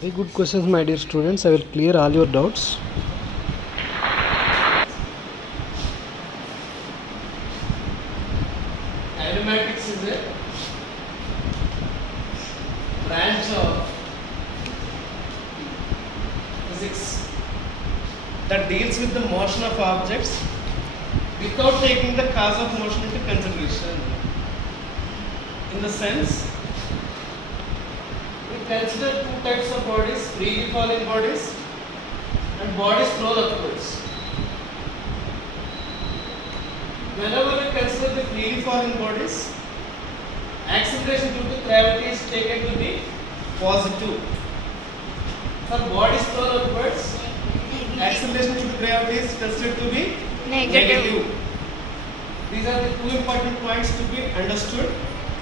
Very good questions, my dear students. I will clear all your doubts. Kinematics is a branch of physics that deals with the motion of objects without taking the cause of motion into consideration. In the sense, we consider two types of bodies: freely falling bodies and bodies thrown upwards. Whenever we consider the freely falling bodies, acceleration due to gravity is taken to be positive. For bodies thrown upwards, acceleration due to gravity is considered to be negative. These are the two important points to be understood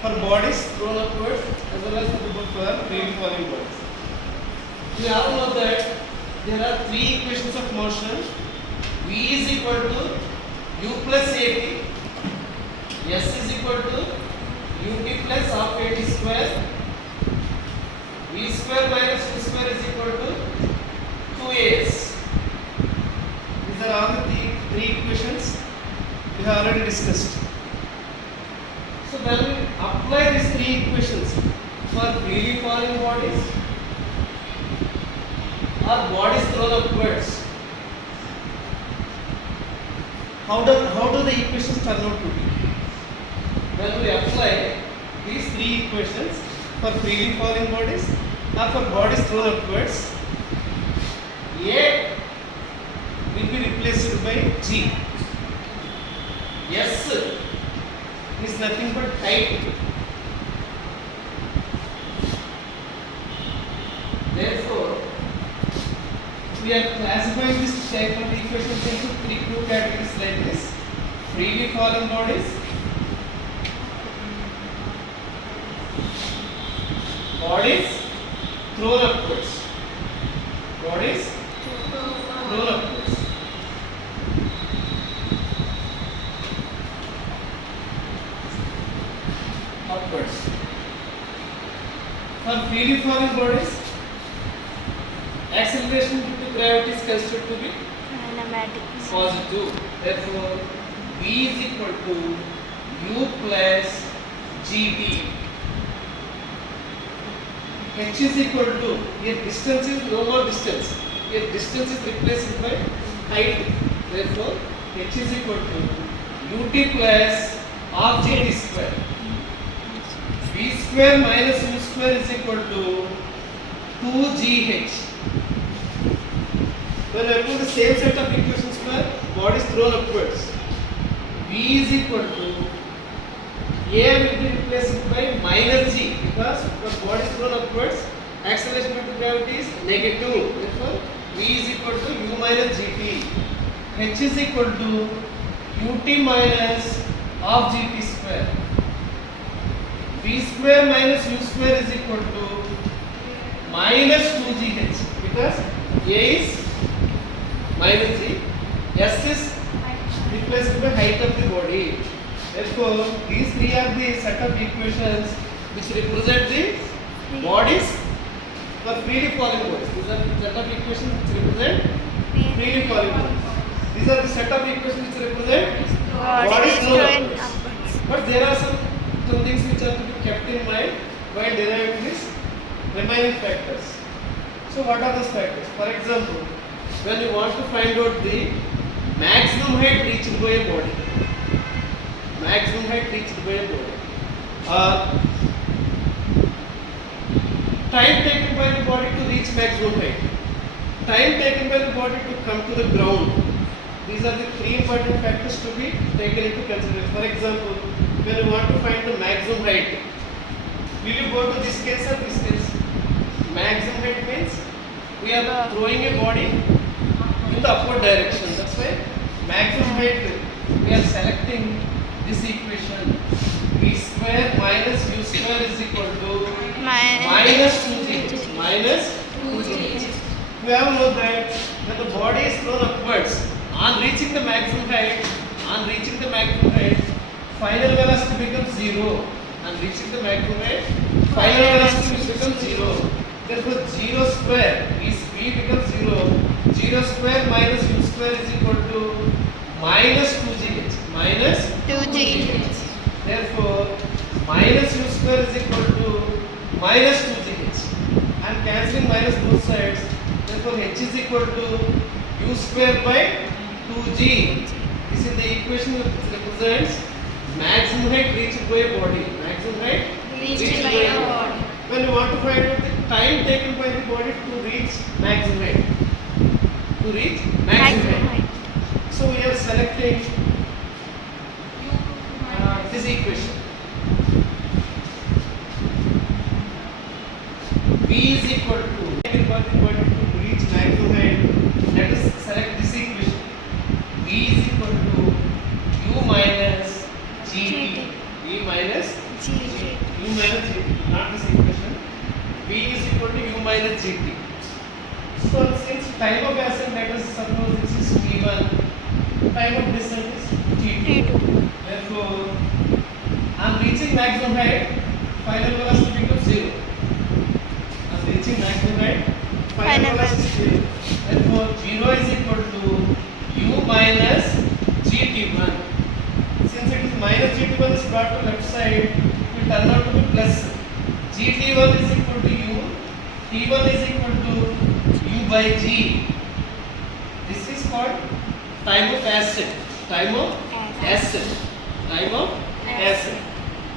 for bodies thrown upwards as well as for freely falling bodies. We all know that there are three equations of motion. V is equal to u plus at, s is equal to ut plus half at square, v square minus u square is equal to 2as. These are all the three equations we have already discussed. So when we apply these three equations for freely falling bodies or bodies thrown upwards, how do the equations turn out to be? When we apply these three equations for freely falling bodies or for bodies thrown upwards, A will be replaced by G. S is nothing but height. Therefore, we are classifying this type of equations into two categories like this: freely falling bodies, bodies thrown upwards, bodies thrown upwards. Upwards. For freely falling bodies, acceleration due to gravity is considered to be Kinematics. positive. Therefore, V is equal to U plus GT. H is equal to, here distance is no more distance. Here distance is replaced by height. Therefore, H is equal to UT plus half GT square. V square minus U square is equal to 2GH. When I put the same set of equations for bodies thrown upwards, V is equal to A will be replaced by minus G, because for bodies thrown upwards, acceleration due to gravity is negative. Therefore, V is equal to U minus GT. H is equal to UT minus half GT square. V square minus U square is equal to minus 2GH, because A is minus G, S is replaced by height of the body. Therefore, these three are the set of equations which represent the bodies for freely falling bodies. These are the set of equations which represent freely falling bodies. These are the set of equations which represent bodies thrown upwards. But there are some things which are to be kept in mind while deriving these remaining factors. So what are those factors? For example, when you want to find out the maximum height reached by a body, maximum height reached by a body, time taken by the body to reach maximum height, time taken by the body to come to the ground. These are the three important factors to be taken into consideration. For example, when you want to find the maximum height, will you go to this case or this case? Maximum height means we are throwing a body in the upward direction. That's why maximum height, we are selecting this equation: V square minus U square is equal to minus 2GH. Minus 2GH. We all know that when the body is thrown upwards, on reaching the maximum height, final velocity becomes 0. On reaching the maximum height, final velocity becomes 0. Therefore 0 square is v becomes 0. 0 square minus u square is equal to minus 2gh. Minus 2gh. Therefore minus u square is equal to minus 2gh. I am cancelling minus both sides. Therefore h is equal to u square by 2g. This is the equation which represents maximum height reached by a body. Maximum height Reached by a body. When you want to find out the time taken by the body to reach maximum height. To reach maximum height. So we are selecting this equation. V is equal to taken by the body to reach maximum height. Let us select this equation. V is equal to u minus gt. V minus GT. u minus gt. Not this equation. V is equal to u minus gt. So since time of ascent, let us suppose this is t1, time of descent is t2. T2. Therefore, I am reaching maximum height, final velocity becomes 0. I am reaching maximum height, final Final velocity 0. Therefore, 0 is equal to u minus gt1. Since it is minus gt1 is brought to left side, it will turn out to be plus. gt1 is equal to u, t1 is equal to u by g. This is called time of ascent. Time of ascent. Time of ascent.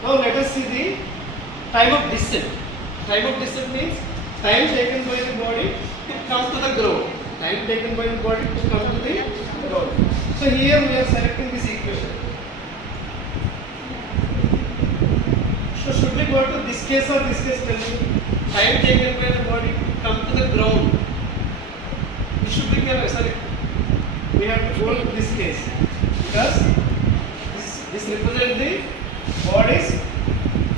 Now let us see the time of descent. Time of descent means time taken by the body to come to the ground. Time taken by the body to come to the ground. So here we are selecting this equation. So should we go to this case or this case? Tell me. Time taken by the body to come to the ground. We should be careful. Sorry. We have to go to this case because this represents the bodies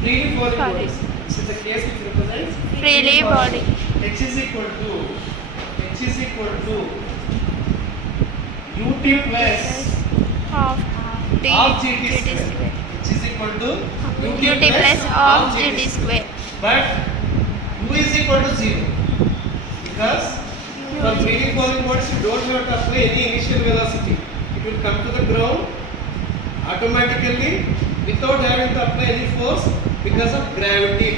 freely falling bodies. This is the case which represents Freely body. H is equal to ut plus Half T. half gt GT square. square. H is equal to UT plus half GT square. But u is equal to 0 because for freely falling bodies you don't have to apply any initial velocity. It will come to the ground automatically without having to apply any force because of gravity.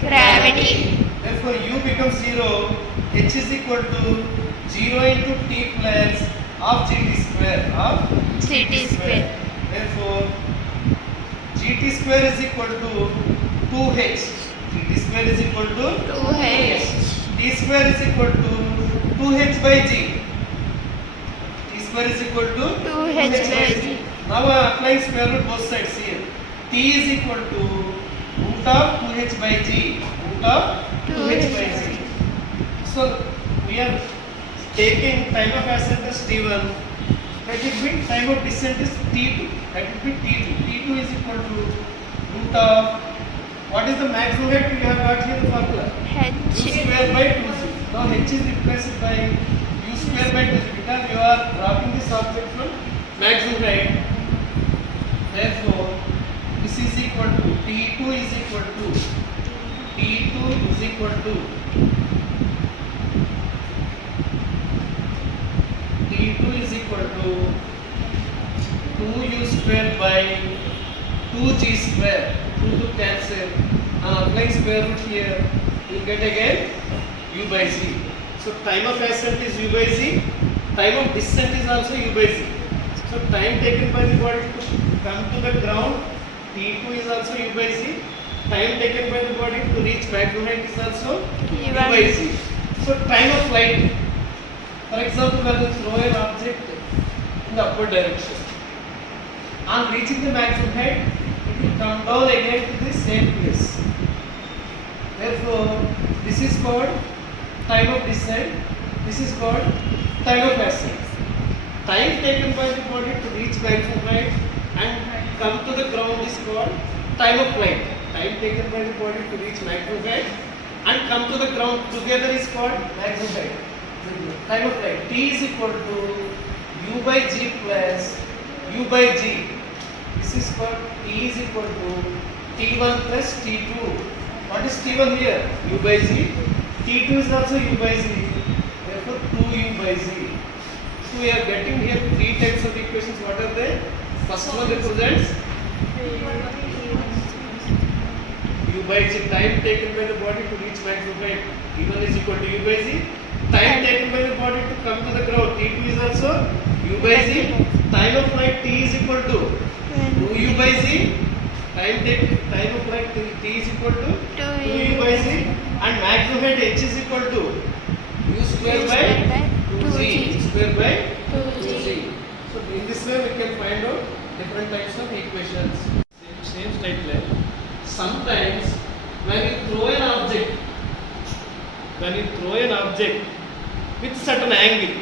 Gravity. Therefore u becomes 0. H is equal to 0 into t plus half gt square. Half GT square. Therefore gt square is equal to 2h. gt square is equal to 2h. t square is equal to 2h by g. T square is equal to 2h by g. Now I am applying square root both sides here. T is equal to root of 2h by g. Root of 2h by g. So we are taking time of ascent as t1. That will be time of descent is t2. That will be t2. t2 is equal to root of what is the maximum height we have got here in the formula? H. U square by 2g. Now h is replaced by u square by 2g because you are dropping this object from maximum height. Therefore, this is equal to t2 is equal to t2 is equal to t2 is equal to 2u square by 2g square. 2 to cancel. Applying square root here, you get again u by z. So time of ascent is u by z. Time of descent is also u by z. So time taken by the body to come to the ground, t2 is also u by z. Time taken by the body to reach maximum height is also u by z. So time of flight. For example, when you throw an object in the upward direction, on reaching the maximum height, it will come down again to the same place. Therefore, this is called time of descent. This is called time of ascent. Time taken by the body to reach maximum height and come to the ground is called time of flight. Time taken by the body to reach maximum height and come to the ground together is called maximum height. Time of flight. T is equal to u by g plus u by g. This is called T is equal to T1 plus T2. What is T1 here? U by g. T2 is also U by Z. Therefore 2U by Z. So we are getting here three types of equations. What are they? First one represents U by Z, time taken by the body to reach maximum height. E1 is equal to U by Z. Time taken by the body to come to the ground. T2 is also U by Z. Time of flight T is equal to 2U by Z. Time of flight T is equal to 2U by Z. And maximum height H is equal to U square by 2Z. U square by 2Z. So in this way we can find out different types of equations. Same straight line. Sometimes when you throw an object with certain angle,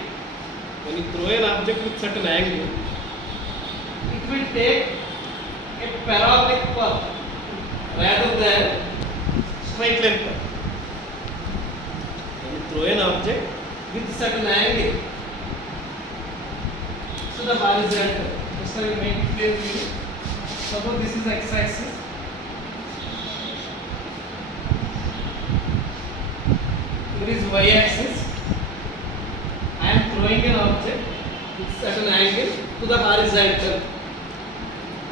it will take a parabolic path rather than straight line path. When you throw an object with certain angle, so the horizontal. Just I will make it clear to you. Suppose this is x-axis. Here is y-axis. I am throwing an object with certain angle to the horizontal.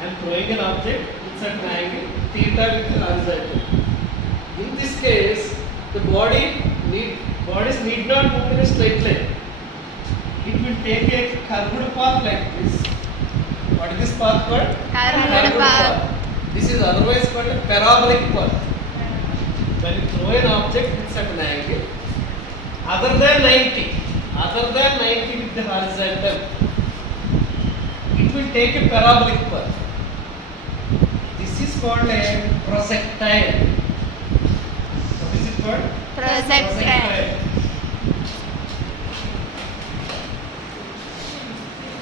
I am throwing an object with certain angle theta with the horizontal. In this case, the bodies need not move in a straight line. It will take a curved path like this. What is this path called? Curved path. This is otherwise called a parabolic path. When you throw an object with certain angle, other than 90 with the horizontal, it will take a parabolic path. This is called a projectile. What is it called? Projectile.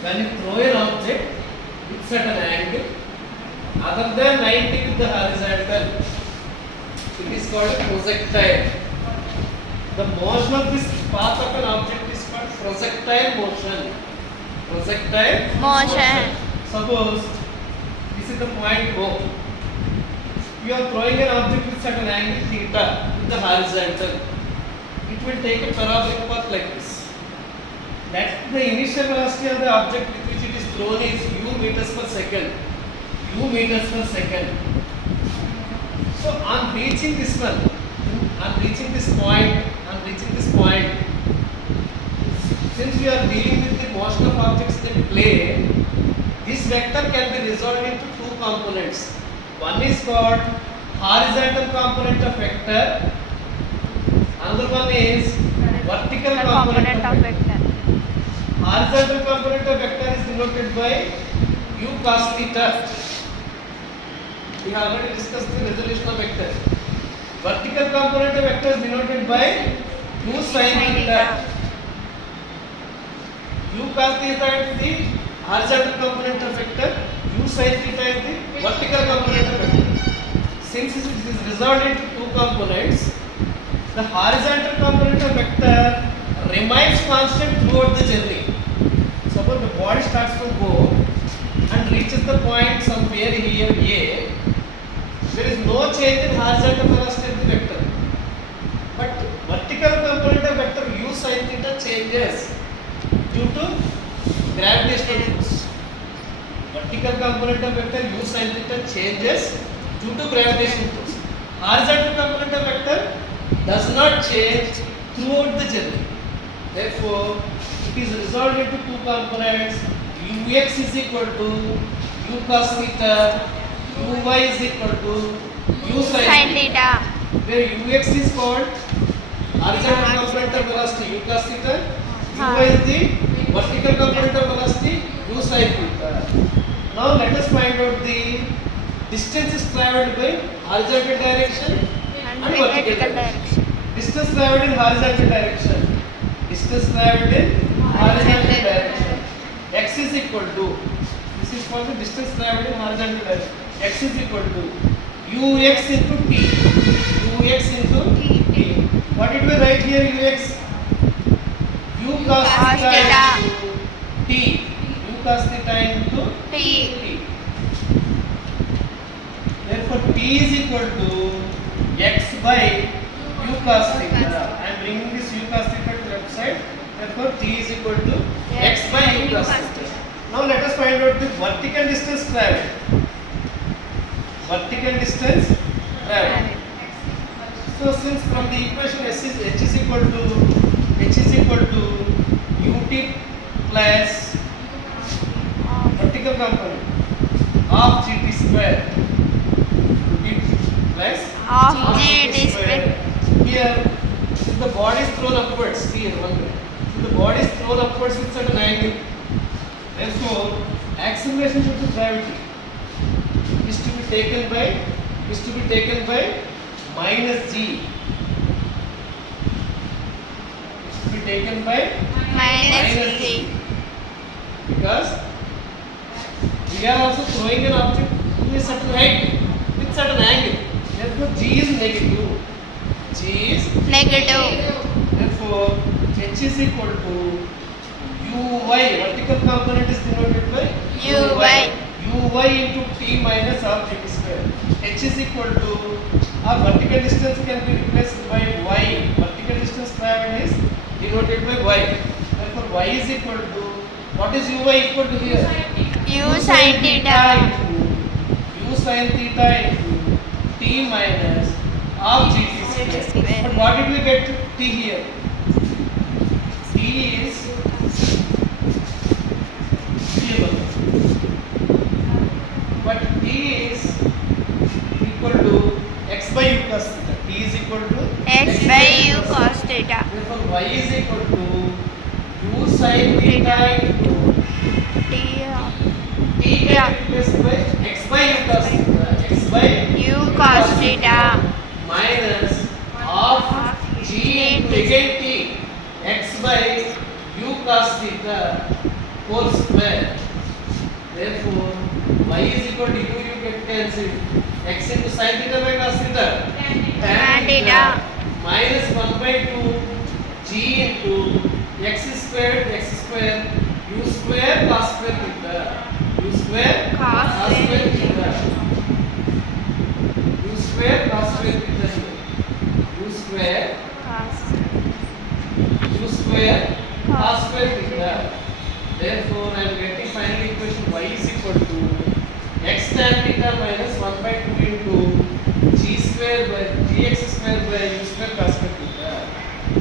When you throw an object with certain angle, other than 90 with the horizontal, it is called a projectile. The motion of this path of an object is called projectile motion. Suppose this is the point O. You are throwing an object with certain angle theta with the horizontal. It will take a parabolic path like this. That the initial velocity of the object with which it is thrown is u meters per second. So on reaching this point, since we are dealing with the motion of objects in plane, this vector can be resolved into two components. One is called horizontal component of vector. Another one is vertical component of vector. Horizontal component of vector is denoted by u cos theta. We have already discussed the resolution of vectors. Vertical component of vector is denoted by u sin theta. U cos theta is the horizontal component of vector. U sin theta is the vertical component of vector. Since it is resolved into two components, the horizontal component of vector remains constant throughout the journey. Suppose the body starts from O and reaches the point somewhere here A. There is no change in horizontal velocity of the vector. But vertical component of vector u sin theta changes due to gravitational force. Vertical component of vector u sin theta changes due to gravitational force. Horizontal component of vector does not change throughout the journey. Therefore, it is resolved into two components. Ux is equal to u cos theta, uy is equal to u sin theta. Where ux is called horizontal component of velocity u cos theta, uy is the vertical component of velocity u sin theta. Now let us find out the distances travelled by horizontal direction and vertical direction. Distance travelled in horizontal direction. X is equal to, this is called the distance travelled in horizontal direction. X is equal to ux into t. What did we write here? Ux u cos theta into t. U cos theta into t. Therefore, t is equal to x by u cos theta. I Therefore, t is equal to x by u cos theta. Now let us find out the vertical distance traveled. Vertical distance traveled. So since from the equation h is equal to ut plus vertical component of gt square, ut plus Of gt square. Here, if the body is thrown upwards, here one minute. If the body is thrown upwards with certain angle, therefore acceleration due to gravity is to be taken by minus g. Is to be taken by Minus g. because we are also throwing an object to a certain height with certain angle. Therefore, g is negative. G is Negative. therefore h is equal to uy. Vertical component is denoted by Uy. uy into t minus half gt square. H is equal to our vertical distance can be replaced by y. Vertical distance traveled is denoted by y. Therefore, y is equal to what is uy equal to here? U sin theta. U sin theta into t minus half gt square. But what did we get to t here? T is variable, but t is equal to x by u cos theta. T is equal to X by u cos theta. Therefore, y is equal to u sin theta into T t can be replaced by x by u cos theta. X by u cos theta. minus half g into again t x by u cos theta whole square. Therefore, y is equal to u get cancelled. X into sin theta by cos theta Tan theta. minus 1 by 2 g into x square u square cos square theta. U square Cos square theta. U square cos square theta here. U square cos square theta. Therefore, I am getting final equation y is equal to x tan theta minus 1 by 2 into g square by gx square by u square cos square theta.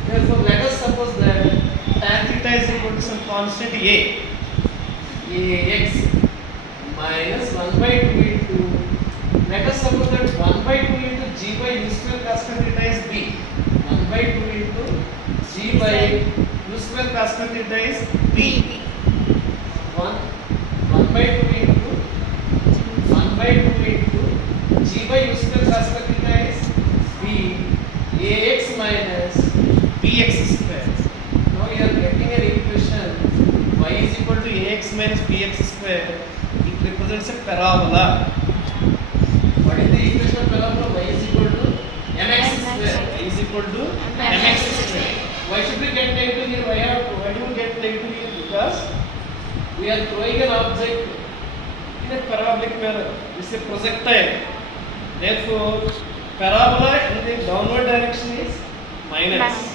Therefore, let us suppose that tan theta is equal to some constant a. Ax minus 1 by 2 into, let us suppose that 1 by 2 into g by u square cos square theta is b. 1 by 2 into g by u square cos square theta is b. 1 by 2 into g by u square cos square theta is b. Ax minus bx square. Now you are getting an equation y is equal to ax minus bx square. It represents a parabola. What is the equation of parabola? Y is equal to mx square. Y is equal to mx square. Why should we get negative here? Why do we get negative here? Because we are throwing an object in a parabolic manner. It's a projectile. Therefore, parabola in the downward direction is minus.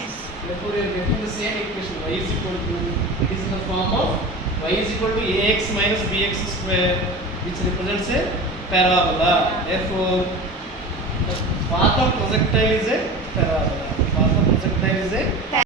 Therefore, we are getting the same equation. Y is equal to, it is in the form of y is equal to ax minus bx square, which represents a parabola. Therefore, the path of projectile is a parabola. The path of projectile is a